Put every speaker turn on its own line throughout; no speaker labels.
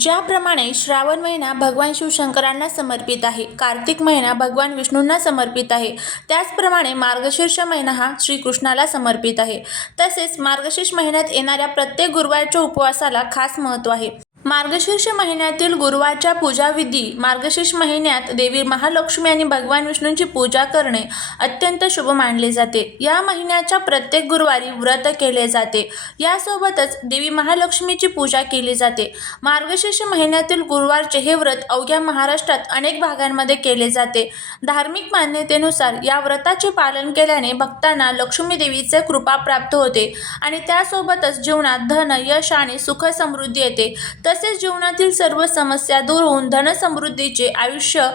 ज्याप्रमाणे श्रावण महिना भगवान शिवशंकरांना समर्पित आहे कार्तिक महिना भगवान विष्णूंना समर्पित आहे त्याचप्रमाणे मार्गशीर्ष महिना हा श्रीकृष्णाला समर्पित आहे. तसेच मार्गशीर्ष महिन्यात येणाऱ्या प्रत्येक गुरुवारच्या उपवासाला खास महत्त्व आहे. मार्गशीर्ष महिन्यातील गुरुवारच्या पूजाविधी मार्गशीर्ष महिन्यात देवी महालक्ष्मी आणि भगवान विष्णूंची पूजा करणे अत्यंत शुभ मानले जाते. या महिन्याच्या प्रत्येक गुरुवारी व्रत केले जाते. यासोबतच देवी महालक्ष्मीची पूजा केली जाते. मार्गशीर्ष महिन्यातील गुरुवारचे हे व्रत अवघ्या महाराष्ट्रात अनेक भागांमध्ये केले जाते. धार्मिक मान्यतेनुसार या व्रताचे पालन केल्याने भक्तांना लक्ष्मी देवीचे कृपा प्राप्त होते आणि त्यासोबतच जीवनात धन यश आणि सुख समृद्धी येते. तसेच जीवनातील सर्व समस्या दूर होऊन धनसमृद्धीचे आयुष्य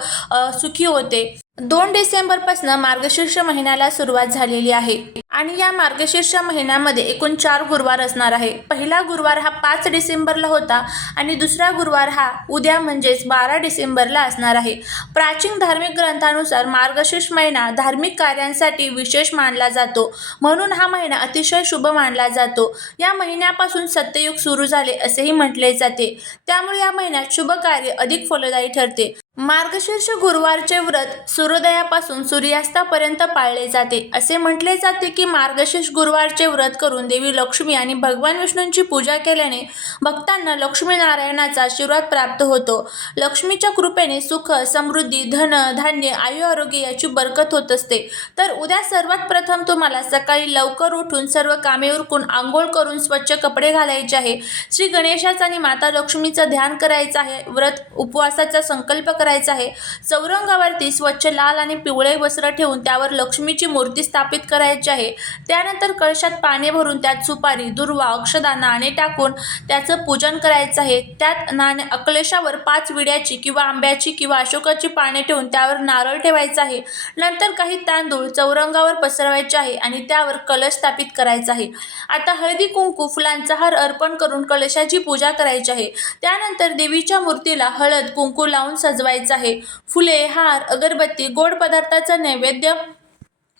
सुखी होते. दोन डिसेंबरपासून मार्गशीर्ष महिन्याला सुरुवात झालेली आहे. आणि या मार्गशीर्ष महिन्यामध्ये एकूण चार गुरुवार असणार आहे. पहिला गुरुवार हा पाच डिसेंबरला होता आणि दुसरा गुरुवार हा उद्या म्हणजेच बारा डिसेंबरला असणार आहे. प्राचीन धार्मिक ग्रंथानुसार मार्गशीर्ष महिना धार्मिक कार्यांसाठी विशेष मानला जातो. म्हणून हा महिना अतिशय शुभ मानला जातो. या महिन्यापासून सत्ययुग सुरू झाले असेही म्हटले जाते. त्यामुळे या महिन्यात शुभ कार्य अधिक फलदायी ठरते. मार्गशीर्ष गुरुवारचे व्रत सूर्योदयापासून सूर्यास्तापर्यंत पाळले जाते. असे म्हटले जाते की मार्गशीर्ष गुरुवारचे व्रत करून देवी लक्ष्मी आणि भगवान विष्णूंची पूजा केल्याने भक्तांना लक्ष्मीनारायणाचा आशीर्वाद प्राप्त होतो. लक्ष्मीच्या कृपेने सुख समृद्धी धन धान्य आयु आरोग्य याची बरकत होत असते. तर उद्या सर्वात प्रथम तुम्हाला सकाळी लवकर उठून सर्व कामे उरकून आंघोळ करून स्वच्छ कपडे घालायचे आहे. श्री गणेशाचा आणि माता लक्ष्मीचं ध्यान करायचं आहे. व्रत उपवासाचा संकल्प करायचा आहे. चौरंगावरती स्वच्छ लाल आणि पिवळे वस्त्र ठेवून त्यावर लक्ष्मीची मूर्ती स्थापित करायची आहे. त्यानंतर कळशात पाणी भरून त्यात सुपारी दुर्वा अक्षदा नाणे टाकून त्याचं पूजन करायचं आहे. त्यात नाणे अकलेशावर पाच विड्याची किंवा आंब्याची किंवा अशोकाची पाने ठेवून त्यावर नारळ ठेवायचा आहे. नंतर काही तांदूळ चौरंगावर पसरवायचे आहे आणि त्यावर कलश स्थापित करायचा आहे. आता हळदी कुंकू फुलांचा हार अर्पण करून कलशाची पूजा करायची आहे. त्यानंतर देवीच्या मूर्तीला हळद कुंकू लावून सजवायचं आहे. फुले हार अगरबत्ती गोड पदार्थाचा नैवेद्य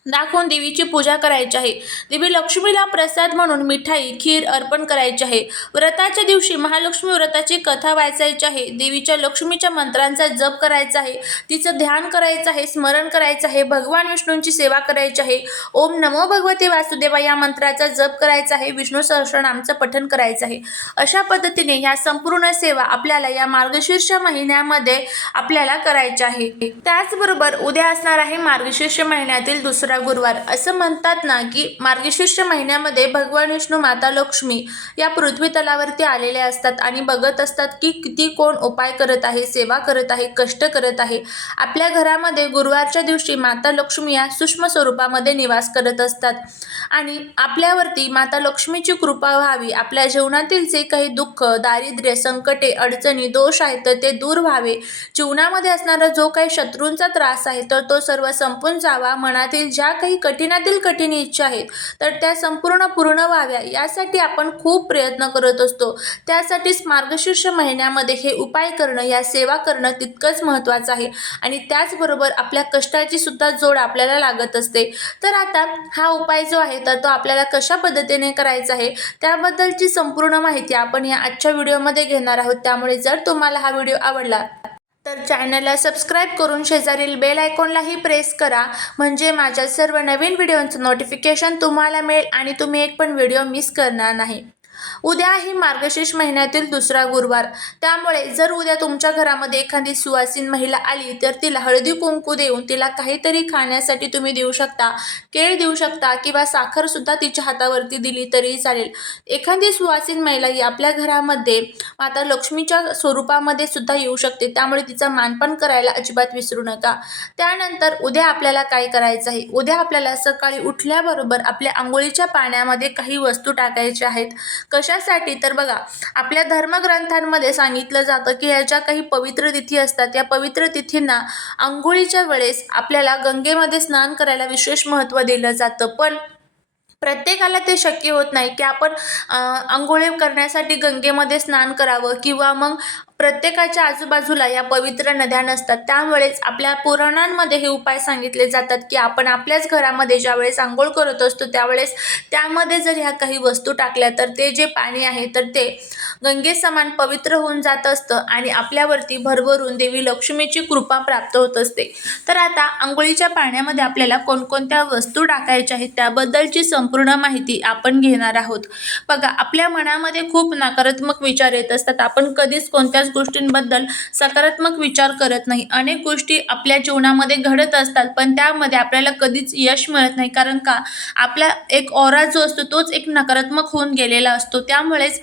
दाखवून देवीची पूजा करायची आहे. देवी लक्ष्मीला प्रसाद म्हणून मिठाई खीर अर्पण करायची आहे. व्रताच्या दिवशी महालक्ष्मी व्रताची कथा वाचायची आहे. देवीच्या लक्ष्मीच्या मंत्रांचा जप करायचा आहे. तिचं ध्यान करायचं आहे स्मरण करायचं आहे भगवान विष्णूंची सेवा करायची आहे. ओम नमो भगवते वासुदेवा या मंत्राचा जप करायचा आहे. विष्णू सहस्रनामचं पठण करायचं आहे. अशा पद्धतीने ह्या संपूर्ण सेवा आपल्याला या मार्गशीर्ष महिन्यामध्ये आपल्याला करायच्या आहे. त्याचबरोबर उद्या असणार आहे मार्गशीर्ष महिन्यातील दुसरा गुरुवार. असं म्हणतात ना की मार्गशीर्ष महिन्यामध्ये भगवान विष्णू माता लक्ष्मी या पृथ्वी तलावरती आलेल्या असतात आणि बघत असतात की किती कोण उपाय करत आहे सेवा करत आहे कष्ट करत आहे. आपल्या घरामध्ये गुरुवारच्या दिवशी माता लक्ष्मी या सूक्ष्म स्वरूपामध्ये निवास करत असतात. आणि आपल्यावरती माता लक्ष्मीची कृपा व्हावी. आपल्या जीवनातील जे काही दुःख दारिद्र्य संकटे अडचणी दोष आहेत तर ते दूर व्हावे. जीवनामध्ये असणारा जो काही शत्रूंचा त्रास आहे तर तो सर्व संपून जावा. मनातील ज्या काही कठीणातील कठीण इच्छा आहेत तर त्या संपूर्ण पूर्ण व्हाव्या यासाठी आपण खूप प्रयत्न करत असतो. त्यासाठीच मार्गशीर्ष महिन्यामध्ये हे उपाय करणं या सेवा करणं तितकंच महत्त्वाचं आहे. आणि त्याचबरोबर आपल्या कष्टाची सुद्धा जोड आपल्याला लागत असते. तर आता हा उपाय जो आहे तर तो आपल्याला कशा पद्धतीने करायचा आहे त्याबद्दलची संपूर्ण माहिती आपण या आजच्या व्हिडिओमध्ये घेणार आहोत. त्यामुळे जर तुम्हाला हा व्हिडिओ आवडला तर चॅनलला सबस्क्राईब करून शेजारील बेल आयकॉनलाही प्रेस करा. म्हणजे माझ्या सर्व नवीन व्हिडिओंचं नोटिफिकेशन तुम्हाला मिळेल आणि तुम्ही एक पण व्हिडिओ मिस करणार नाही. उद्या आहे मार्गशीर्ष महिन्यातील दुसरा गुरुवार. त्यामुळे जर उद्या तुमच्या घरामध्ये एखादी सुवासीन महिला आली तर तिला हळदी कुंकू देऊन तिला काहीतरी खाण्यासाठी तुम्ही देऊ शकता केळ देऊ शकता किंवा साखरसुद्धा तिच्या हातावरती दिली तरी चालेल. एखादी सुवासीन महिला ही आपल्या घरामध्ये माता लक्ष्मीच्या स्वरूपामध्ये सुद्धा येऊ शकते. त्यामुळे तिचा मानपण करायला अजिबात विसरू नका. त्यानंतर उद्या आपल्याला काय करायचं आहे? उद्या आपल्याला सकाळी उठल्याबरोबर आपल्या आंघोळीच्या पाण्यामध्ये काही वस्तू टाकायच्या आहेत. कशासाठी? तर बघा आपल्या धर्मग्रंथांमध्ये सांगितलं जातं की ह्या काही पवित्र तिथी असतात या पवित्र तिथींना आंघोळीच्या वेळेस आपल्याला गंगेमध्ये स्नान करायला विशेष महत्त्व दिलं जातं. पण प्रत्येकाला ते शक्य होत नाही की आपण अं, आंघोळी करण्यासाठी गंगेमध्ये स्नान करावं किंवा मग प्रत्येकाच्या आजूबाजूला या पवित्र नद्या नसतात. त्यामुळेच आपल्या पुराणांमध्ये हे उपाय सांगितले जातात की आपण आपल्याच घरामध्ये ज्यावेळेस आंघोळ करत असतो त्यावेळेस त्यामध्ये जर ह्या काही वस्तू टाकल्या तर ते जे पाणी आहे तर ते गंगेसमान पवित्र होऊन जात असतं आणि आपल्यावरती भरभरून देवी लक्ष्मीची कृपा प्राप्त होत असते. तर आता आंघोळीच्या पाण्यामध्ये आपल्याला कोणकोणत्या वस्तू टाकायच्या आहेत त्याबद्दलची संपूर्ण माहिती आपण घेणार आहोत. बघा आपल्या मनामध्ये खूप नकारात्मक विचार येत असतात. आपण कधीच कोणत्याच गोष्टींबद्दल सकारात्मक विचार करत नाही. अनेक गोष्टी आपल्या जीवनामध्ये घडत असतात पण त्यामध्ये आपल्याला कधीच यश मिळत नाही. कारण का? आपला एक ओरा जो असतो तोच एक नकारात्मक होऊन गेलेला असतो. त्यामुळेच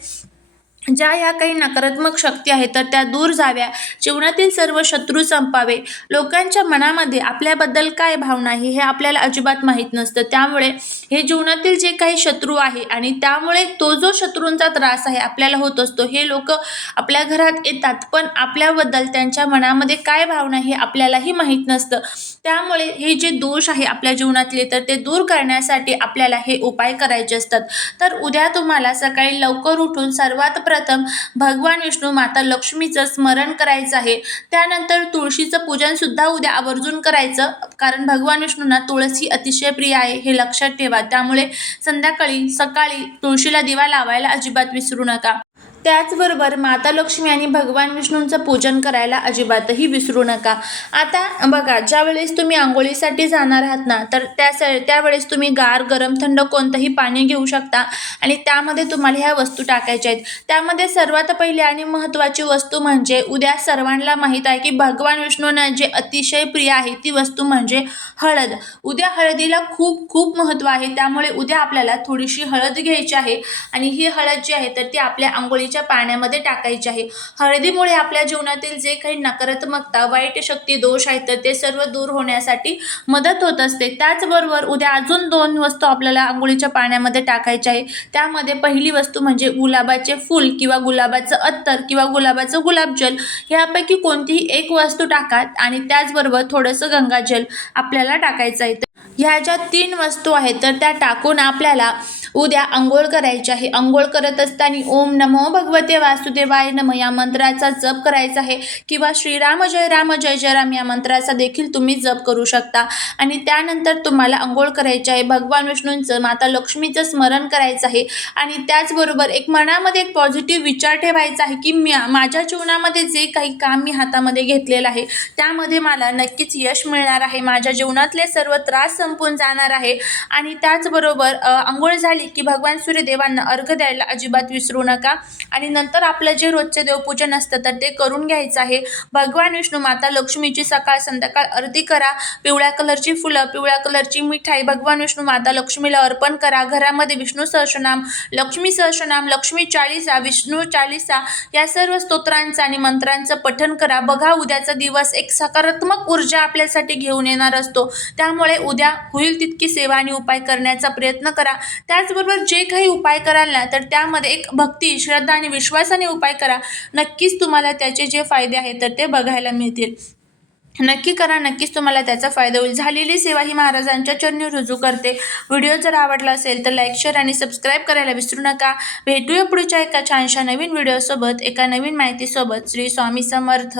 ज्या ह्या काही नकारात्मक शक्ती आहेत तर त्या दूर जाव्या. जीवनातील सर्व शत्रू संपावे. लोकांच्या मनामध्ये आपल्याबद्दल काय भावना आहे हे आपल्याला अजिबात माहीत नसतं. त्यामुळे हे जीवनातील जे काही शत्रू आहे आणि त्यामुळे तो जो शत्रूंचा त्रास आहे आपल्याला होत असतो हे लोक आपल्या घरात येतात पण आपल्याबद्दल त्यांच्या मनामध्ये काय भावना हे आपल्यालाही माहीत नसतं. त्यामुळे हे जे दोष आहे आपल्या जीवनातले तर ते दूर करण्यासाठी आपल्याला हे उपाय करायचे असतात. तर उद्या तुम्हाला सकाळी लवकर उठून सर्वात सर्वप्रथम भगवान विष्णू माता लक्ष्मीचं स्मरण करायचं आहे. त्यानंतर तुळशीचं पूजन सुद्धा उद्या आवर्जून करायचं. कारण भगवान विष्णूंना तुळस ही अतिशय प्रिय आहे हे लक्षात ठेवा. त्यामुळे संध्याकाळी सकाळी तुळशीला दिवा लावायला अजिबात विसरू नका. त्याचबरोबर माता लक्ष्मी आणि भगवान विष्णूंचं पूजन करायला अजिबातही विसरू नका. आता बघा ज्यावेळेस तुम्ही आंघोळीसाठी जाणार आहात ना तर त्या त्यावेळेस तुम्ही गार गरम थंड कोणतंही पाणी घेऊ शकता आणि त्यामध्ये तुम्हाला ह्या वस्तू टाकायच्या आहेत. त्यामध्ये सर्वात पहिली आणि महत्त्वाची वस्तू म्हणजे उद्या सर्वांना माहीत आहे की भगवान विष्णूंना जे अतिशय प्रिय आहे ती वस्तू म्हणजे हळद. उद्या हळदीला खूप खूप महत्त्व आहे. त्यामुळे उद्या आपल्याला थोडीशी हळद घ्यायची आहे आणि ही हळद जी आहे तर ती आपल्या आंघोळीच्या पाण्यामध्ये टाकायची आहे. हळदीमुळे आपल्या जीवनातील जे काही नकारात्मकता वाईट शक्ती दोष आहेत तर ते सर्व दूर होण्यासाठी मदत होत असते. त्याचबरोबर उद्या अजून दोन वस्तू आपल्याला आंघोळीच्या पाण्यामध्ये टाकायच्या आहे. त्यामध्ये पहिली वस्तू म्हणजे गुलाबाचे फूल किंवा गुलाबाचं अत्तर किंवा गुलाबाचं गुलाबजल. ह्यापैकी कोणतीही एक वस्तू टाका आणि त्याचबरोबर थोडंसं गंगाजल आपल्याला टाकायचं आहे. ह्या ज्या तीन वस्तू आहेत तर त्या टाकून आपल्याला उद्या अंघोळ करायची आहे. अंघोळ करत असताना ओम नमो भगवते वासुदेवाय नम. या मंत्राचा जप करायचा आहे. किंवा श्रीराम जय राम जय जय राम या मंत्राचा देखील तुम्ही जप करू शकता. आणि त्यानंतर तुम्हाला अंघोळ करायची आहे. भगवान विष्णूंचं माता लक्ष्मीचं स्मरण करायचं आहे. आणि त्याचबरोबर एक मनामध्ये एक पॉझिटिव्ह विचार ठेवायचा आहे की मी माझ्या जीवनामध्ये जे काही काम मी हातामध्ये घेतलेलं आहे त्यामध्ये मला नक्कीच यश मिळणार आहे. माझ्या जीवनातले सर्व त्रास संपून जाणार आहे. आणि त्याचबरोबर आंघोळ झाली की भगवान सूर्यदेवांना अर्घ द्यायला अजिबात विसरू नका. आणि नंतर आपलं जे रोजचे देवपूजन असतं तर ते करून घ्यायचं आहे. भगवान विष्णू माता लक्ष्मीची सकाळ संध्याकाळ आरती करा. पिवळ्या कलरची फुलं पिवळ्या कलरची मिठाई भगवान विष्णू माता लक्ष्मीला अर्पण करा. घरामध्ये विष्णू सहस्रनाम लक्ष्मी सहस्रनाम लक्ष्मी चाळीसा विष्णू चाळीसा या सर्व स्तोत्रांचं आणि मंत्रांचं पठण करा. बघा उद्याचा दिवस एक सकारात्मक ऊर्जा आपल्यासाठी घेऊन येणार असतो. त्यामुळे उद्या होईल तितकी सेवा आणि उपाय करण्याचा प्रयत्न करा. त्याच त्याचबरोबर जे काही उपाय कराल ना तर त्यामध्ये एक भक्ती श्रद्धा आणि विश्वासाने उपाय करा. नक्कीच तुम्हाला त्याचे जे फायदे आहेत तर ते बघायला मिळतील. नक्की करा नक्कीच तुम्हाला त्याचा फायदा होईल. झालेली सेवा ही महाराजांच्या चरणी रुजू करते. व्हिडिओ जर आवडला असेल तर लाईक शेअर आणि सबस्क्राईब करायला विसरू नका. भेटूया पुढच्या एका छानशा नवीन व्हिडिओसोबत एका नवीन माहितीसोबत. श्री स्वामी समर्थ.